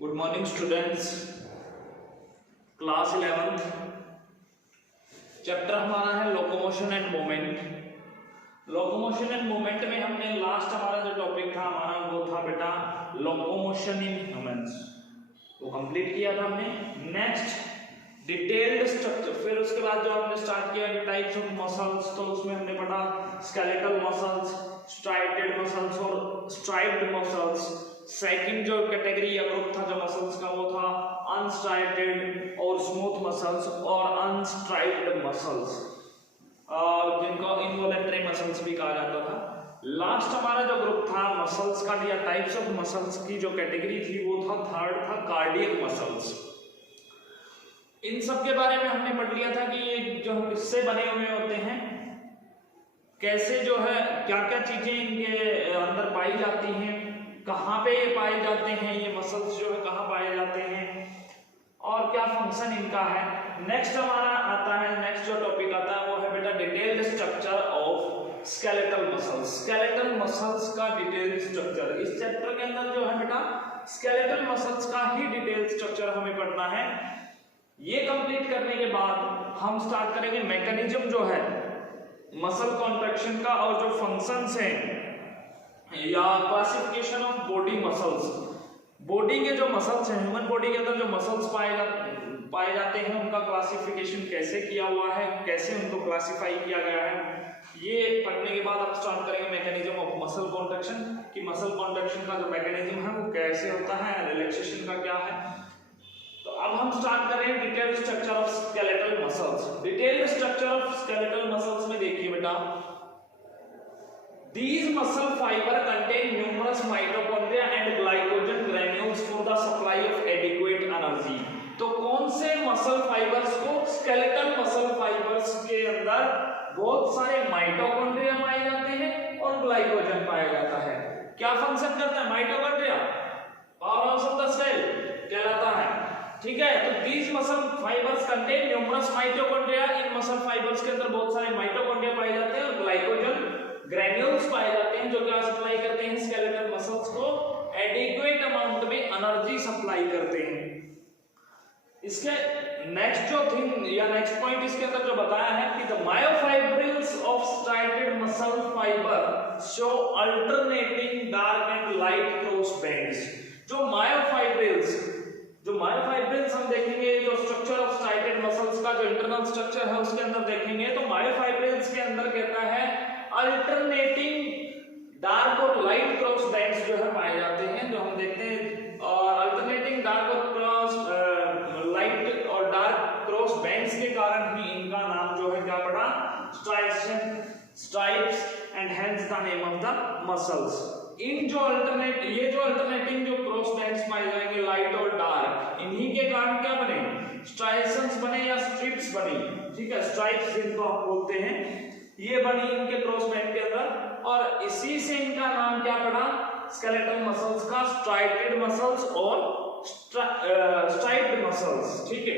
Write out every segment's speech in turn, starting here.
Good morning students. Class 11th chapter हमारा है locomotion and movement. Locomotion and movement में हमने लास्ट हमारा जो टॉपिक था हमारा वो था बेटा लोकोमोशन इन ह्यूमंस, वो कंप्लीट किया था हमने। नेक्स्ट डिटेल्ड स्ट्रक्चर, फिर उसके बाद जो हमने स्टार्ट किया टाइप्स ऑफ मसल्स, तो उसमें हमने पढ़ा स्केलेटल मसल्स, स्ट्राइडेड मसल्स और स्ट्राइप्ड मसल्स। सेकंड जो कैटेगरी या ग्रुप था जो मसल्स का वो था अनस्ट्राइडेड और स्मूथ मसल्स और अनस्ट्राइप्ड मसल्स, जिनको इनवॉलंटरी मसल्स भी कहा जाता था। लास्ट हमारा जो ग्रुप था मसल्स का या टाइप्स ऑफ मसल्स की जो कैटेगरी थी वो था थर्ड था कार्डियक मसल्स। इन सब के बारे में हमने पढ़ लिया था कि ये जो हिस्से बने हुए होते हैं, कैसे जो है क्या क्या चीजें इनके अंदर पाई जाती हैं, कहाँ पे ये पाए जाते हैं, ये मसल्स जो है कहाँ पाए जाते हैं और क्या फंक्शन इनका है। नेक्स्ट हमारा आता है, नेक्स्ट जो टॉपिक आता है वो है बेटा detailed structure of skeletal muscles. Skeletal muscles का डिटेल्ड स्ट्रक्चर इस चैप्टर के अंदर जो है बेटा स्केलेटल मसल्स का ही डिटेल्ड स्ट्रक्चर हमें पढ़ना है। ये कंप्लीट करने के बाद हम स्टार्ट करेंगे मैकेनिज्म जो है मसल कॉन्ट्रैक्शन का और जो फंक्शंस हैं या classification of body muscles. Body के जो मसल्स हैं, ह्यूमन बॉडी के अंदर जो मसल्स पाए जाते हैं उनका क्लासिफिकेशन कैसे किया हुआ है, कैसे उनको क्लासिफाई किया गया है, ये पढ़ने के बाद आप स्टार्ट करेंगे मैकेनिज्म ऑफ मसल कॉन्ट्रैक्शन कि मसल कॉन्ट्रैक्शन का जो मैकेनिज्म है वो कैसे होता है, रिलैक्सेशन का क्या है। तो अब हम स्टार्ट कर रहे हैं detailed structure of skeletal muscles. Detailed structure of skeletal muscles में देखिए बेटा, these muscle fiber contain numerous mitochondria and glycogen granules for the supply of adequate energy। तो कौन से मसल फाइबर्स को, स्केलेटल मसल फाइबर्स के अंदर बहुत सारे माइटोकॉन्ड्रिया पाए जाते हैं और ग्लाइकोजन पाया जाता है। क्या फंक्शन करता है mitochondria? Power house of the cell कहलाता है, ठीक है। तो these muscle fibers contain numerous mitochondria, in muscle fibres के अंदर बहुत सारे माइटोकॉन्ड्रिया पाए जाते हैं और ग्लाइकोजन ग्रैन्यूल्स पाए जाते हैं जो क्या सप्लाई करते हैं स्केलेटल मसल्स को एडिक्वेट अमाउंट में एनर्जी सप्लाई करते हैं। इसके नेक्स्ट जो थिंग या नेक्स्ट पॉइंट इसके अंदर जो बताया है कि the myofibrils of striated muscle fibre show alternating dark and light cross bands. जो मायोफाइब्रिल्स हम देखेंगे, जो स्ट्रक्चर ऑफ स्ट्राइडेड मसल्स का जो इंटरनल स्ट्रक्चर है उसके अंदर देखेंगे तो मायोफाइब्रिल्स के अंदर कहता है अल्टरनेटिंग डार्क और लाइट क्रॉस बैंड्स जो है पाए जाते हैं, जो हम देखते हैं। और अल्टरनेटिंग डार्क और लाइट और डार्क क्रॉस बैंड्स के कारण ही इनका नाम जो है क्या पड़ा, stripes and hence the name of the muscles. इन जो अल्टरनेटिंग जो क्रॉस बैंड्स पाए जाएंगे लाइट और डार्क, इन्हीं के कारण क्या बने, स्ट्राइएशंस बने या स्ट्रिप्स बनी, ठीक है। स्ट्राइप्स जिनको हम बोलते हैं ये बनी इनके क्रॉस बैंड के अंदर और इसी से इनका नाम क्या पड़ा स्केलेटल मसल्स का, स्ट्राइडेड मसल्स और स्ट्राइप्ड मसल्स, ठीक है।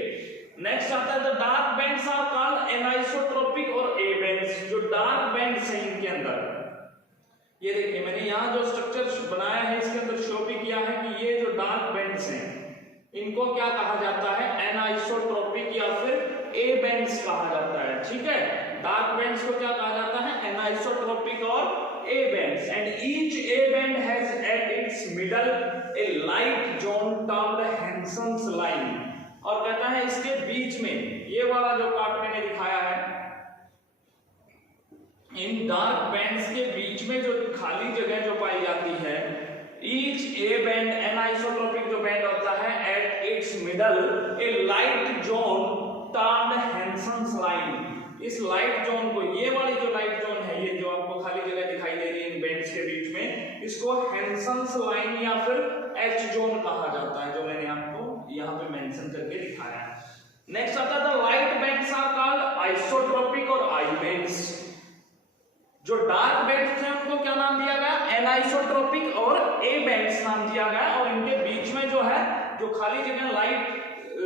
नेक्स्ट आता है the dark bands are called anisotropic और ए बैंड्स। जो डार्क बैंड्स हैं इनके अंदर, ये देखिए मैंने यहाँ जो स्ट्रक्चर बनाया है इसके अंदर शो भी किया है कि ये जो डार्क बैंड्स हैं इनको क्या कहा जाता है, एनाइसोट्रोपिक या फिर ए बैंड्स कहा जाता है, ठीक है। डार्क बैंड्स को क्या कहा जाता है, एनाइसोट्रोपिक और A bands. And each A band has at its middle a light zone termed Hensen's line. और कहता है इसके बीच में ये वाला जो पार्ट मैंने दिखाया है, इन डार्क बैंड्स के बीच में जो खाली जगह जो पाई जाती है, ईच ए बैंड एनाइसोट्रोपिक जो बैंड होता है at its middle a light zone termed Hensen's line. इस लाइट जोन को, ये वाली जो लाइट जोन है, ये जो आपको खाली जगह दिखाई दे रही है इन बैंड्स के बीच में, इसको हेंसन्स लाइन या फिर एच जोन कहा जाता है, जो मैंने आपको यहाँ पे मेंशन करके दिखाया है। नेक्स्ट आता है the light bands are called isotropic और आई बैंड्स। जो डार्क बैंड्स हैं उनको क्या नाम दिया गया, एनाइसोट्रोपिक और ए बैंड्स नाम दिया गया। और इनके बीच में जो है जो खाली जगह लाइट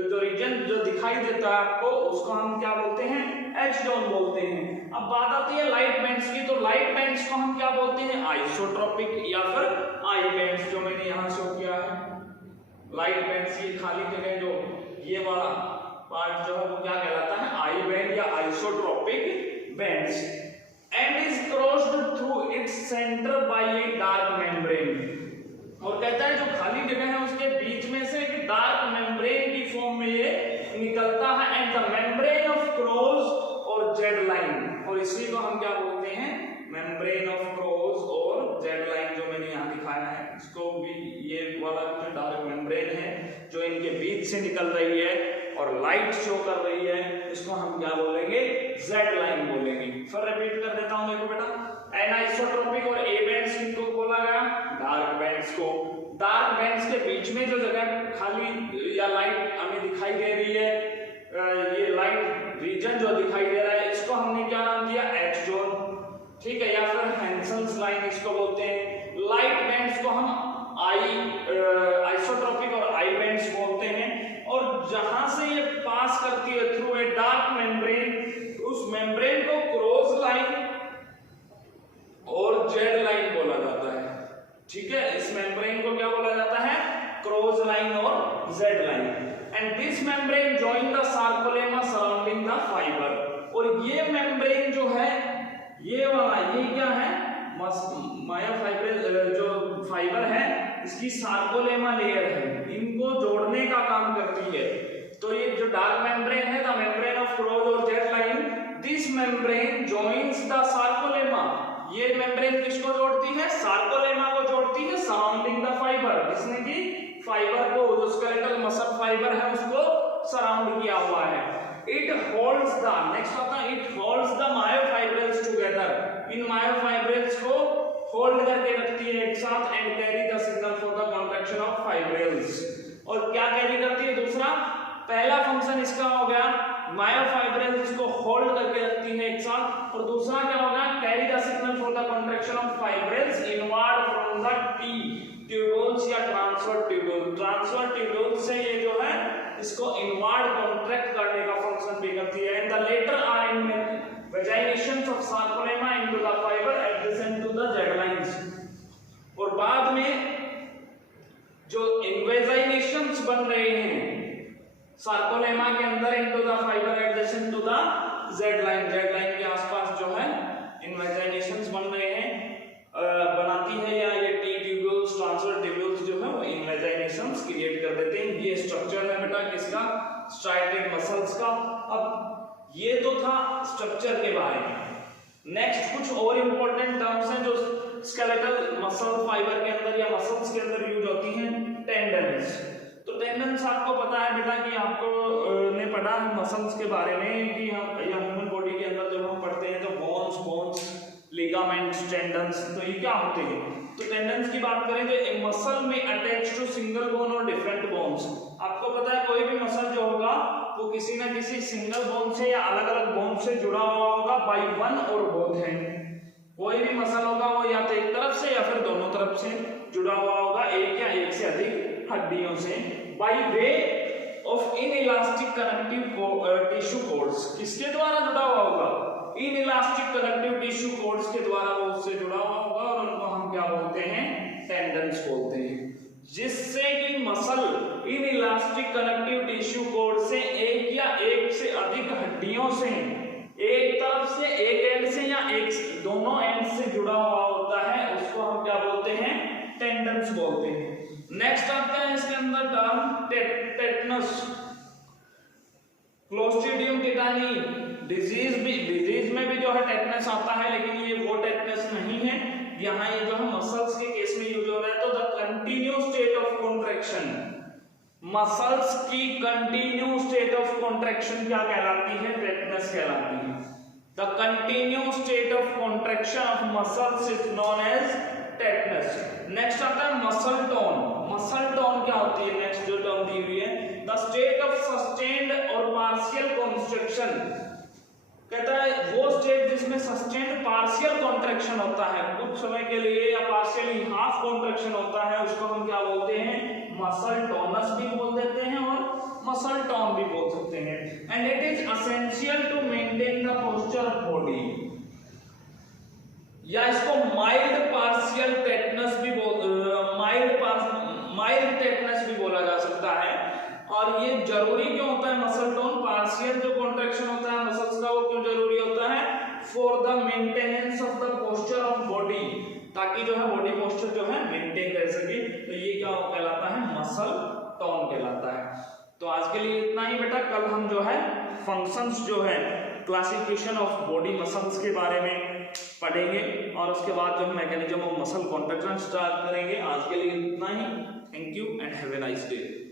जो रीजन जो दिखाई देता है आपको, उसको हम क्या बोलते हैं, एच जोन बोलते हैं। अब बात आती है लाइट बैंड्स की, तो लाइट बैंड्स को हम क्या बोलते हैं, आइसोट्रोपिक या फिर आई बैंड्स, जो मैंने यहां शो किया है। लाइट बैंड्स की खाली जगह जो ये वाला पार्ट जो है वो क्या कहलाता है, आई बैंड या isotropic bands, and is crossed through its centre by a dark membrane. और कहता है जो खाली जगह है उसके बीच में से एक डार्क मेम्ब्रेन की फॉर्म में ये निकलता है, and the membrane of Krause और जेड लाइन, और इसी को हम क्या बोलते हैं, मेम्ब्रेन ऑफ क्रोज और जेड लाइन जो मैंने यहाँ दिखाया है, इसको भी ये वाला जो डार्क मेम्ब्रेन है जो इनके बीच से निकल रही है और लाइट शो कर रही है, इसको हम क्या बोलेंगे, जेड लाइन बोलेंगे। फिर रिपीट कर देता हूं, देखो बेटा, एनाइसोट्रोपिक और ए बैंड्स इनको बोला गया, डार्क बैंड्स को। डार्क बैंड्स के बीच में जो जगह खाली या लाइट हमें दिखाई दे रही है, ये लाइट रीजन जो दिखाई दे रहा है, इसको हमने क्या नाम दिया, एच जोन, ठीक है, या फिर हैंसेल्स लाइन इसको बोलते हैं। लाइट बैंड्स को हम आइसोट्रोपिक और आई बैंड्स बोलते हैं, और जहां से ये पास करती है थ्रू ए डार्क मेम्ब्रेन, उस मेम्ब्रेन को क्रोज लाइन और जेड लाइन बोला जाता है, ठीक है, इस मेम्ब्रेन को क्या बोला जाता है, क्रोज लाइन और Z line. And this membrane join the sarcolemma surrounding the fibre, और ये मेम्ब्रेन जो है, ये वाला, ये क्या है, मायोफाइब्रिल जो फाइबर है, इसकी सार्कोलेमा लेयर है, इनको जोड़ने का काम करती है। तो ये जो डार्क मेम्ब्रेन है, द मेम्ब्रेन ऑफ क्रोज और Z line, this membrane joins the sarcolemma, ये मेम्ब्रेन किसको जोड़ती है, सार्कोलेमा को जोड़ती है, सराउंडिंग द फाइबर, जिसने की फाइबर को, जो स्केलेटल मसल फाइबर है उसको सराउंड किया हुआ है। इट होल्ड्स द, नेक्स्ट आता है, it holds the myofibrils together, in myofibrils को होल्ड करके रखती है एक साथ, and carry the signal for the contraction of fibrils. और क्या कैरी करती है, दूसरा, पहला फंक्शन इसका हो गया, मायोफाइब्रिल्स को होल्ड करके रखती है एक साथ, और दूसरा क्या होगा, carry the signal for the contraction of fibrils inward from the T tubules या ट्रांसवर्स ट्यूबुल, ट्रांसवर्स ट्यूबुल से ये जो है इसको इनवर्ड कॉन्ट्रैक्ट करने का फंक्शन भी करती है। And the latter are in invaginations of sarcolemma into the fibre adjacent to the Z lines, और बाद में जो इनवेजाइनेशंस बन रहे हैं सार्कोलेमा के अंदर into the fibre adjacent to the Z line, Z line के आसपास जो है इनवेजाइनेशंस बन रहे हैं, बनाती है, या ये टी ट्यूब्यूल्स, ट्रांसवर्स ट्यूब्यूल्स जो है वो इनवेजाइनेशंस क्रिएट कर देते हैं। ये स्ट्रक्चर है बेटा किसका, स्ट्राइटेड मसल्स का। अब ये तो था स्ट्रक्चर के बारे में। नेक्स्ट कुछ और इंपॉर्टेंट टर्म्स हैं जो स्केलेटल मसल फाइबर के अंदर या मसल्स के अंदर यूज होती हैं, टेंडन्स। तो टेंडन्स आपको पता है बेटा कि आपको ने पढ़ा है मसल्स के बारे में कि हम या ह्यूमन बॉडी के अंदर जब हम पढ़ते हैं तो बोन्स, लिगामेंट्स, टेंडन्स, तो ये क्या होते हैं। तो टेंडन्स की बात करें तो एक मसल में अटैच टू सिंगल बोन और डिफरेंट बोन्स। आपको पता है कोई भी मसल जो होगा वो किसी ना किसी सिंगल बोन से या अलग अलग बोन से जुड़ा हुआ होगा, बाय वन और बोथ हैंड। कोई भी मसल होगा वो या तो एक तरफ से या फिर दोनों तरफ से जुड़ा हुआ होगा, एक या एक से अधिक हड्डियों से, by way of inelastic connective tissue cords. किसके द्वारा जुड़ा हुआ होगा, इनइलास्टिक कनेक्टिव टिश्यू कॉर्ड्स के द्वारा वो उससे जुड़ा हुआ होगा, और उनको हम क्या बोलते हैं, टेंडन्स बोलते हैं। जिससे कि muscle inelastic connective tissue cord से एक या एक से अधिक हड्डियों से एक तरफ से, एक एंड से या एक दोनों एंड से जुड़ा हुआ होता है, उसको हम क्या बोलते हैं, टेंडन्स बोलते हैं। नेक्स्ट आते हैं इसके अंदर term tetanus, clostridium tetani disease में भी जो है टेटनस आता है, लेकिन ये वो टेटनस नहीं है, यहाँ ये जो है मसल्स के केस में यूज हो रहा है। तो the continue state of contraction, muscles की कंटिन्यू स्टेट ऑफ कॉन्ट्रैक्शन क्या कहलाती है, टेटनस कहलाती है। The continue state of contraction of muscles is known as tetanus. Next आता है मसल टोन। मसल टोन क्या होती है, नेक्स्ट जो टर्म दी हुई है, द स्टेट ऑफ सस्टेन्ड और पार्शियल कॉन्ट्रैक्शन। कहता है वो स्टेट जिसमें सस्टेन्ड पार्शियल कॉन्ट्रैक्शन होता है, कुछ समय के लिए, या पार्शियली हाफ कॉन्ट्रैक्शन होता है, उसको हम क्या बोलते हैं, मसल टोनस भी बोल देते हैं और मसल टोन भी बोल सकते हैं। And it is essential to maintain the posture of body, या इसको माइल्ड पार्शियल टेटनस भी माइल्ड टेटनस भी बोला जा सकता है। और ये जरूरी क्यों होता है मसल टोन, पार्शियल जो कॉन्ट्रैक्शन होता है मसल्स का वो क्यों जरूरी होता है, for the maintenance of the posture of body, ताकि जो है बॉडी पोस्चर जो है मेंटेन रह सके। तो ये क्या कहलाता है, मसल टोन कहलाता है। तो आज के लिए इतना ही बेटा, कल हम जो है फंक्शंस जो है क्लासिफिकेशन ऑफ बॉडी मसल्स के बारे में पढ़ेंगे और उसके बाद जो mechanism of muscle contraction start करेंगे। आज के लिए इतना ही। Thank you and have a nice day.